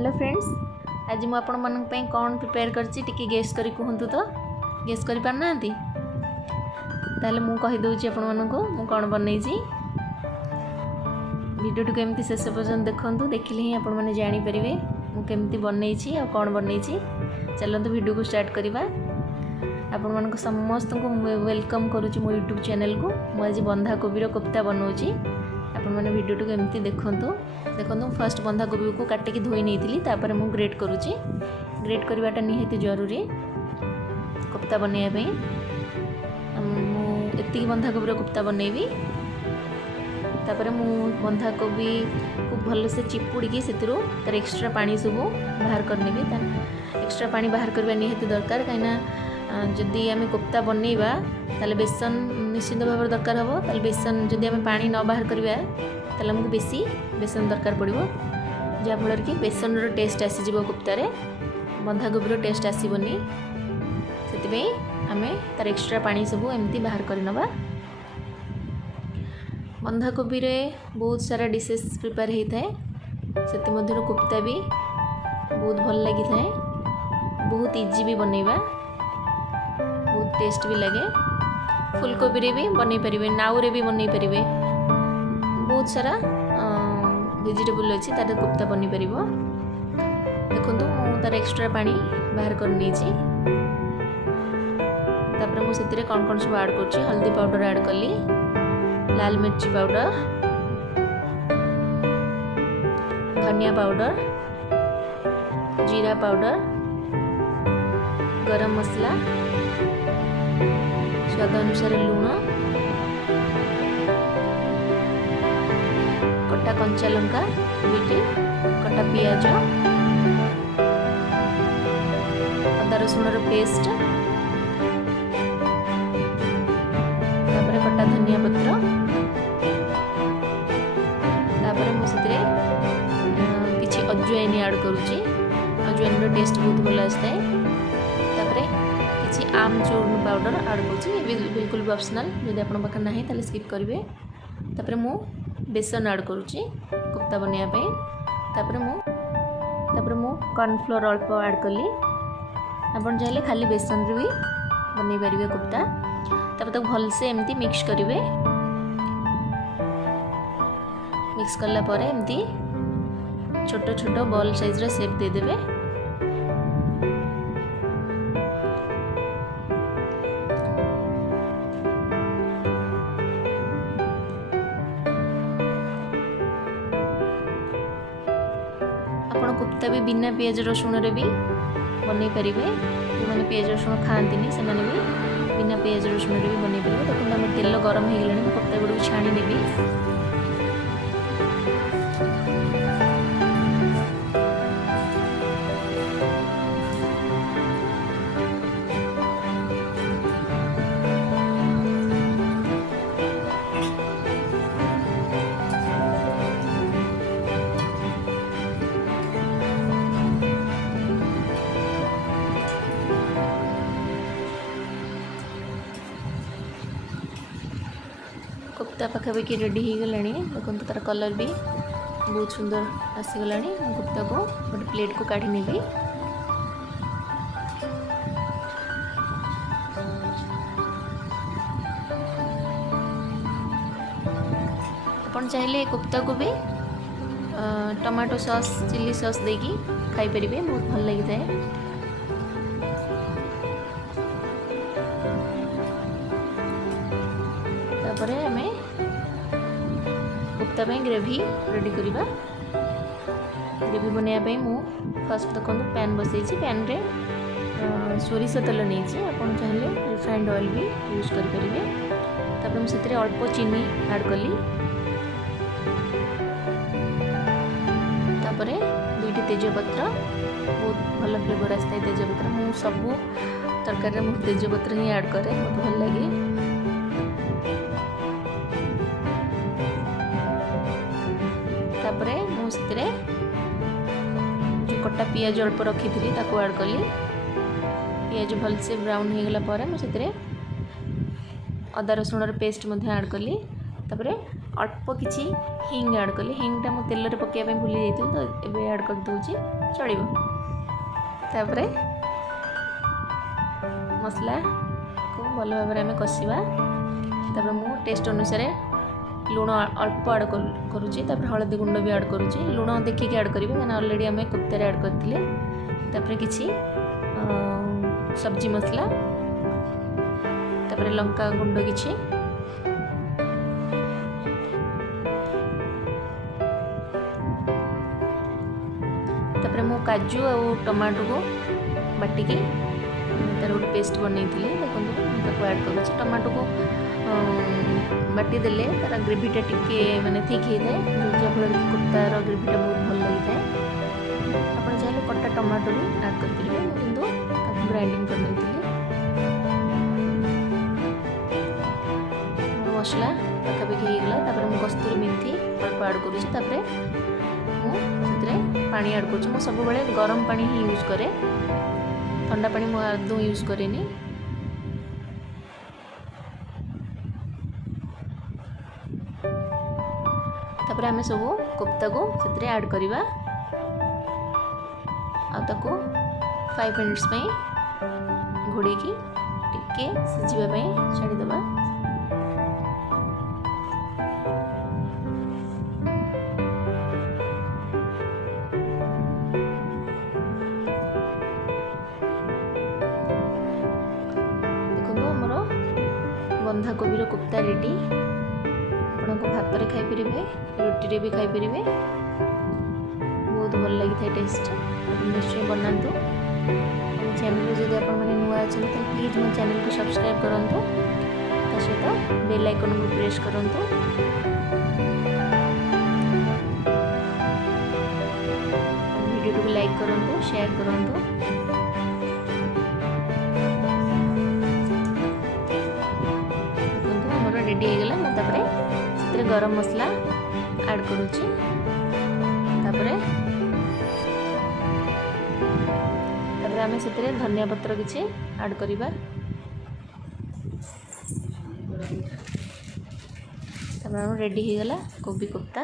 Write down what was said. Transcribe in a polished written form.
Hello friends, आज मु आपण मन कौन प्रिपेयर करछि टिके गेस करी कहंतु तो गेस करि पार नांती ताले मु कहि दउछि आपण मन को मु कौन बनैछि। वीडियो टू केमती शेष पर्यंत देखंतु, देखिले ही आपण माने जानि परिबे मु केमती बनैछि और कौन बनैछि। चलंतु वीडियो को स्टार्ट करिबा। आपण मन को समस्त को वेलकम करूछि मो यूट्यूब चैनल को। मु आज बंधा कोबी रो कोफ्ता बनौछि। आपण माने वीडियो टू केमती देखंतु। फर्स्ट बंधा कोबी को काटिकी धोई नहीं तापर मु ग्रेट करुँची। ग्रेट करवाटा निहाती जरूरी कोफ्ता बनैया। मुझे बंधा कोबी कोफ्ता बनैबी। तापर मु बंधा कोबी को भल से चिपुड़ी से तार एक्स्ट्रा पानी सब बाहर करनेबी। एक्स्ट्रा पानी बाहर करवा निहाती दरकार, कहीं जदि आम कोफ्ता बनैबा ताले बेसन निश्चित भाव दरकार हम। ताले बेसन जदि आम पानी न बाहर करवा ताले हमको बेसी बेसन दरकार पड़ो, जहाँफल कि बेसन टेस्ट आसीज कोफ्तारे, बंधा कोबी टेस्ट आसबनी। से आम तार एक्स्ट्रा पानी सब एमती बाहर करनबा। बंधा कोबी रे बहुत सारा डिशेस प्रिपेयर होता है, से कोफ्ता भी बहुत भल लगी था। बहुत इजी भी बनैबा, बहुत टेस्ट भी लगे। फुलकोबी रे भी बनै परिबे, नाउ रे भी बनै परिबे। बहुत सारा वेजिटेबल अच्छी तार कोफ्ता बनी पार। देखो मु तार एक्स्ट्रा पानी बाहर कर नहीं। तापर मुझे कौन कौन सब ऐड कर, हल्दी पाउडर ऐड कली, लाल मिर्ची पाउडर, धनिया पाउडर, जीरा पाउडर, गरम मसला, स्वाद अनुसार लूण, कटा कंचा लंका दुईटी, कटा पियाज, अदा रसुण पेस्ट, तापर कटा धनिया पत्र। तापर मुझे किसी अजवाइन ऐड करुँची। अजवाइन टेस्ट बहुत भल आसता है। तापर किसी आमचूर्ण पाउडर ऐड करुँची, बिल्कुल भी ऑप्शनल, जदि आपन पाखे नाही ताले स्किप करेंगे। तापर मु बेसन ऐड करुँची कोफ्ता बनैया। तापर मु कॉर्नफ्लोर अल्प ऐड कली। आपन चाहे खाली बेसन रे भी बनै पारिबे कोफ्ता। तापर तक भल से एमती मिक्स करेंगे। मिक्स करला परे एमती छोट छोट बॉल साइज रा शेप दे देबे। कोफ्ता भी बिना पियाज रसुण रे भी बनै पारिबे। जो मैंने पियाज रसुण खाती से भी बिना पियाज रसुण रे भी बनै पारिबे। देखो आम तेल गरम हो गलानी, कोफ्ता गुड़ छाणी नेबी। कोफ्ता पाखापाखि रेडी हो गला। देखो तार कलर भी बहुत सुंदर आसीगला। कोफ्ता को गोटे प्लेट को काढ़ी नेबी। अपन चाहे कोफ्ता को भी टमाटो सॉस, चिली सॉस देकी खाई परिबे, बहुत भल लगी थाए। तापर आमे कोफ्ता पे ग्रेवी रेडी करिबा। ग्रेवी बनैया मु फर्स्ट देखो पैन बसई। पैन रे सोरिष तेल नहीं, आपन चाहे रिफाइंड ऑयल भी यूज कर परिबे। तापर मुझे अल्प चीनी ऐड कली। तापर दुईटी तेजपत्र, बहुत भल फ्लेवर आसता है तेजपत्र। मु सबू तरकारी मु तेजपत्र ही ऐड करे, बहुत भल लगे। तापरे मुझे जो कटा पियाज अल्प रखी थी ऐड कली। पियाज भल से ब्राउन हो गला मुझे अदा रसुण पेस्ट ऐड कली। तापरे अल्प किसी हिंग ऐड कली हिंगटा मु तेल पकाइबा भूली जाइए तो ये ऐड कर दूची चलो। तापर मसला को भल भाव में कषा तापर मु टेस्ट अनुसार लुण अल्प ऐड करुँची हलदी गुंड भी ऐड करुँची लुण देखिए ऐड करेंगे क्या ऑलरेडी आम कोफ्तार ऐड करते तापर किसी सब्जी मसला तापर लंका गुंड किछि तापर मु काजू और टमाटो को बाटिकी तार गोटे पेस्ट बनई देखो ताको ऐड करुँची टमाटो को बाटी देले तार ग्रेवीटा टिके माने ठीक होता है जहाँफल कोफ्तार ग्रेवीटा बहुत भल लगी था। आप चाहिए कटा टमाटो भी ऐड करेंगे किंतु ग्राइंडिंग कर मसला पाखापाखि होगला मुझे कस्तूरी मेथी अल्प ऐड करुँची पानी ऐड कर सब बेले गरम पानी ही यूज करे ठंडा पानी मु आदौ यूज करेनी। तापर आम सब कोफ्ता को से ऐड करवा आको 5 मिनट्स घोड़ी की टिके सिझापी छाड़ीदे। बंधा कोबीर कोफ्ता रेडी आपको भात रे खाई पारे रोटी रे भी खाई पारे बहुत भल लगी था टेस्ट निश्चय बनातु। चैनल जब आप नुआ अच्छा तो प्लीज मो चैनल को सब्सक्राइब करूँ सहित बेल आइकन को प्रेस करूँ। वीडियो को लाइक करूँ शेयर करूँ। रेडी होगला मुझे गरम मसला ऐड करुँची आम से धनिया पत्र किसी ऐड करवा रेडी होगला कोबी कोफ्ता।